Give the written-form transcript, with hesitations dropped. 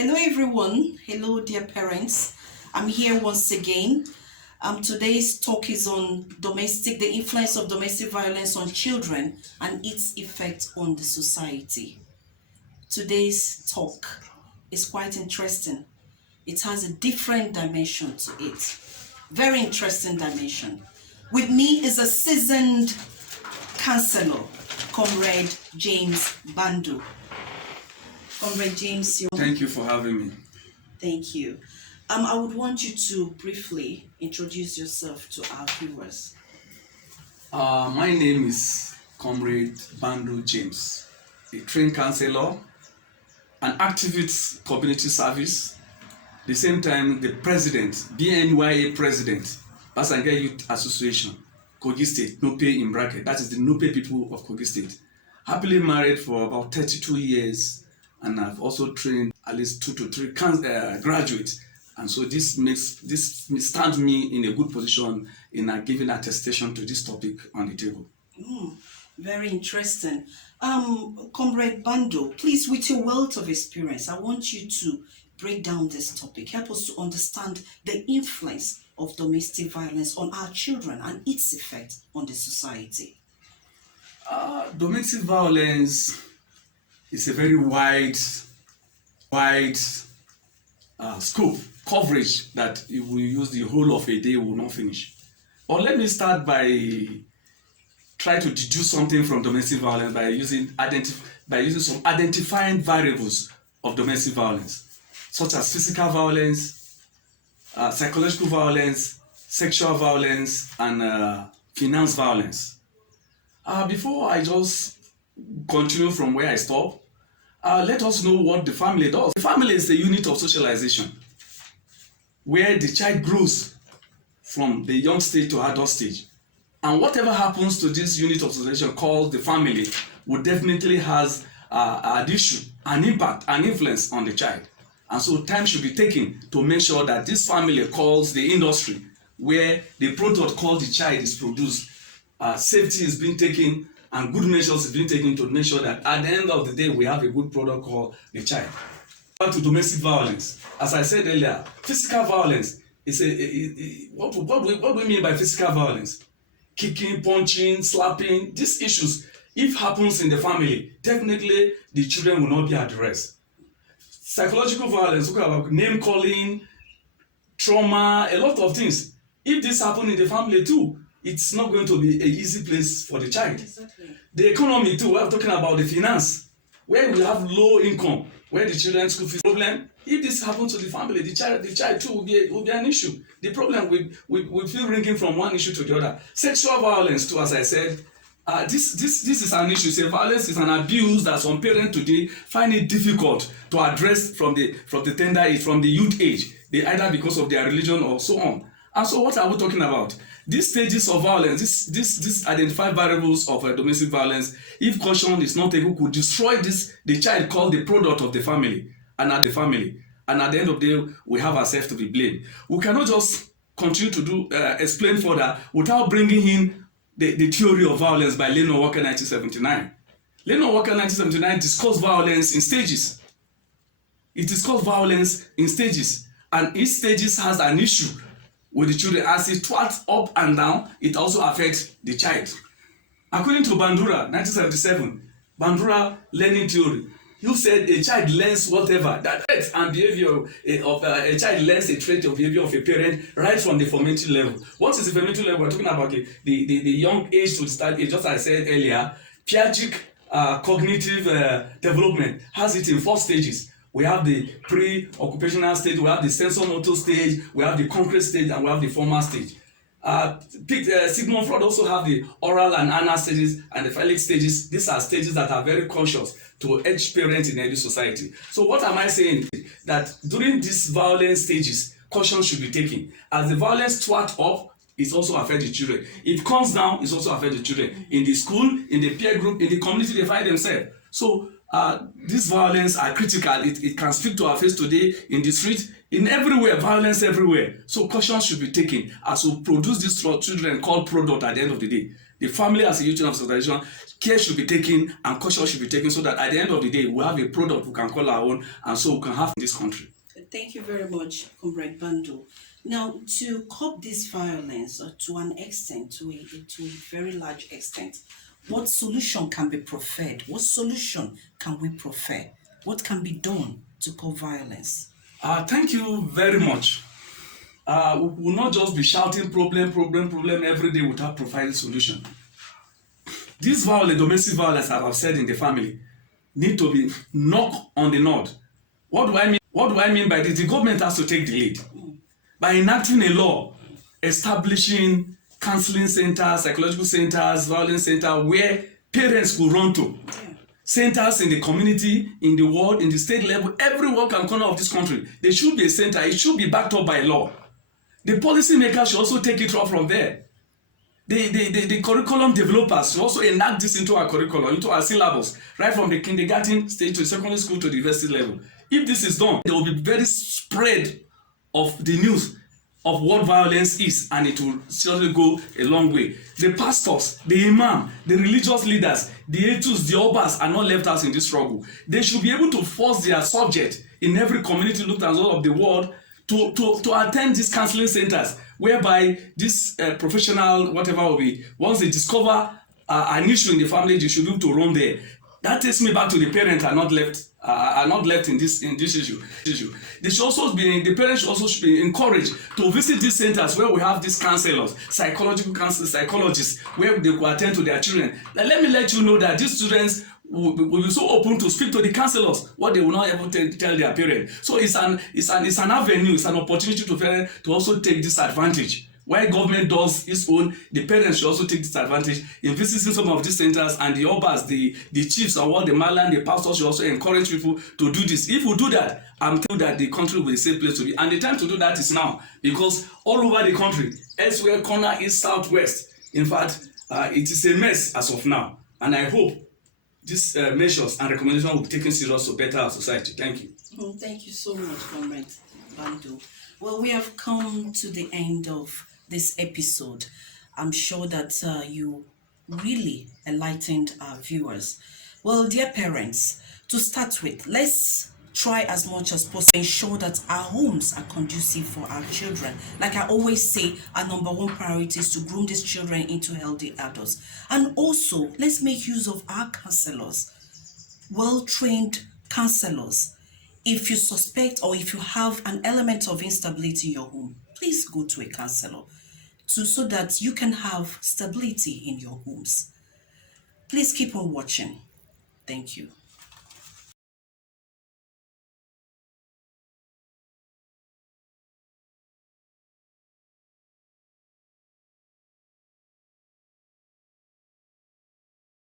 Hello, everyone. Hello, dear parents. I'm here once again. Today's talk is on the influence of domestic violence on children and its effect on the society. Today's talk is quite interesting. It has a different dimension to it. Very interesting dimension. With me is a seasoned counselor, Comrade James Bando. Comrade James, Thank you for having me. thank you. I would want you to briefly introduce yourself to our viewers. My name is Comrade Bando James, a trained counselor, an activist community service, the same time the president, BNYA president, Passenger Youth Association, Kogi State, Nope in bracket, that is the Nope people of Kogi State. Happily married for about 32 years, and I've also trained at least 2 to 3 graduates. And so this stands me in a good position in giving attestation to this topic on the table. Very interesting. Comrade Bando, please, with your wealth of experience, I want you to break down this topic. Help us to understand the influence of domestic violence on our children and its effect on the society. Domestic violence is a very wide scope coverage that if we use the whole of a day, we will not finish. But let me start by try to deduce something from domestic violence by using some identifying variables of domestic violence, such as physical violence, psychological violence, sexual violence, and finance violence. Before I just continue from where I stop, let us know what the family does. The family is a unit of socialization where the child grows from the young stage to adult stage. And whatever happens to this unit of socialization called the family will definitely has an issue, an impact, an influence on the child. And so time should be taken to make sure that this family calls the industry where the product called the child is produced. Safety is being taken and good measures is being taken to make sure that at the end of the day we have a good product called the child. Back to domestic violence. As I said earlier, physical violence is what do we mean by physical violence? Kicking, punching, slapping, these issues, if happens in the family, definitely the children will not be at rest. Psychological violence, look about name calling, trauma, a lot of things. If this happens in the family too, it's not going to be an easy place for the child. Exactly. The economy too, we're talking about the finance, where we have low income, where the children's school fees problem. If this happens to the family, the child too will be an issue. The problem we feel ringing from one issue to the other. Sexual violence too, as I said, this is an issue. Say violence is an abuse that some parents today find it difficult to address from the tender age, from the youth age. They either because of their religion or so on. And so what are we talking about? These stages of violence, this identified variables of domestic violence, if caution is not taken, could destroy the child called the product of the family and at the family. And at the end of the day, we have ourselves to be blamed. We cannot just continue to explain further without bringing in the theory of violence by Leno Walker 1979. Leno Walker 1979 discussed violence in stages. It discussed violence in stages, and each stages has an issue with the children. As it twats up and down, it also affects the child. According to Bandura 1977, Bandura learning theory, you said a child learns whatever that trait and behavior of a child learns a trait of behavior of a parent right from the formative level. What is the formative level? We're talking about the young age to start age. Just as I said earlier, Piaget cognitive development has it in 4 stages. We have the pre-occupational stage, we have the sensomotor stage, we have the concrete stage, and we have the formal stage. Sigmund Freud also have the oral and anal stages and the phallic stages. These are stages that are very conscious to each parent in every society. So what am I saying? That during these violence stages, caution should be taken. As the violence twat up, it also affects the children. It comes down, it also affects the children. In the school, in the peer group, in the community they find themselves. So these violence are critical. It can speak to our face today in the street, in everywhere, violence everywhere. So caution should be taken as we produce these children called product at the end of the day. The family as a unit of socialization, care should be taken and caution should be taken so that at the end of the day, we have a product we can call our own and so we can have in this country. Thank you very much, Comrade Bando. Now, to curb this violence to an extent, to a very large extent, what solution can be preferred? What solution can we prefer? What can be done to curb violence? Thank you very much. We will not just be shouting problem every day without providing solution. This violence, domestic violence, as I've said in the family, need to be knock on the nod. What do I mean? What do I mean by this? The government has to take the lead by enacting a law establishing counseling centers, psychological centers, violence centers where parents could run to. Yeah. Centers in the community, in the world, in the state level, every work and corner of this country. There should be a center. It should be backed up by law. The policymakers should also take it up from there. The curriculum developers should also enact this into our curriculum, into our syllabus, right from the kindergarten stage to the secondary school to the university level. If this is done, there will be very spread of the news of what violence is, and it will certainly go a long way. The pastors, the imam, the religious leaders, the etus, the obas are not left out in this struggle. They should be able to force their subject in every community looked at all of the world to attend these counseling centers, whereby this professional whatever will be, once they discover an issue in the family, they should be able to run there. That takes me back to the parents are not left in this issue. They should also be, the parents should also be encouraged to visit these centers where we have these counselors, psychological counselors, psychologists, where they will attend to their children. Let me let you know that these students will be so open to speak to the counselors what they will not ever tell their parents. So it's an avenue, it's an opportunity to parents to also take this advantage. While government does its own, the parents should also take this advantage in visiting some of these centers, and the obas, the chiefs, or what the malam, the pastors should also encourage people to do this. If we do that, I'm telling you that the country will be a safe place to be. And the time to do that is now, because all over the country, elsewhere, corner, east, south, west, in fact, it is a mess as of now. And I hope these measures and recommendations will be taken serious to better our society. Thank you. Thank you so much, Comrade Bando. Well, we have come to the end of this episode. I'm sure that you really enlightened our viewers. Well, dear parents, to start with, let's try as much as possible to ensure that our homes are conducive for our children. Like I always say, our number one priority is to groom these children into healthy adults. And also, let's make use of our counselors, well-trained counselors. If you suspect or if you have an element of instability in your home, please go to a counselor so that you can have stability in your homes. Please keep on watching. Thank you.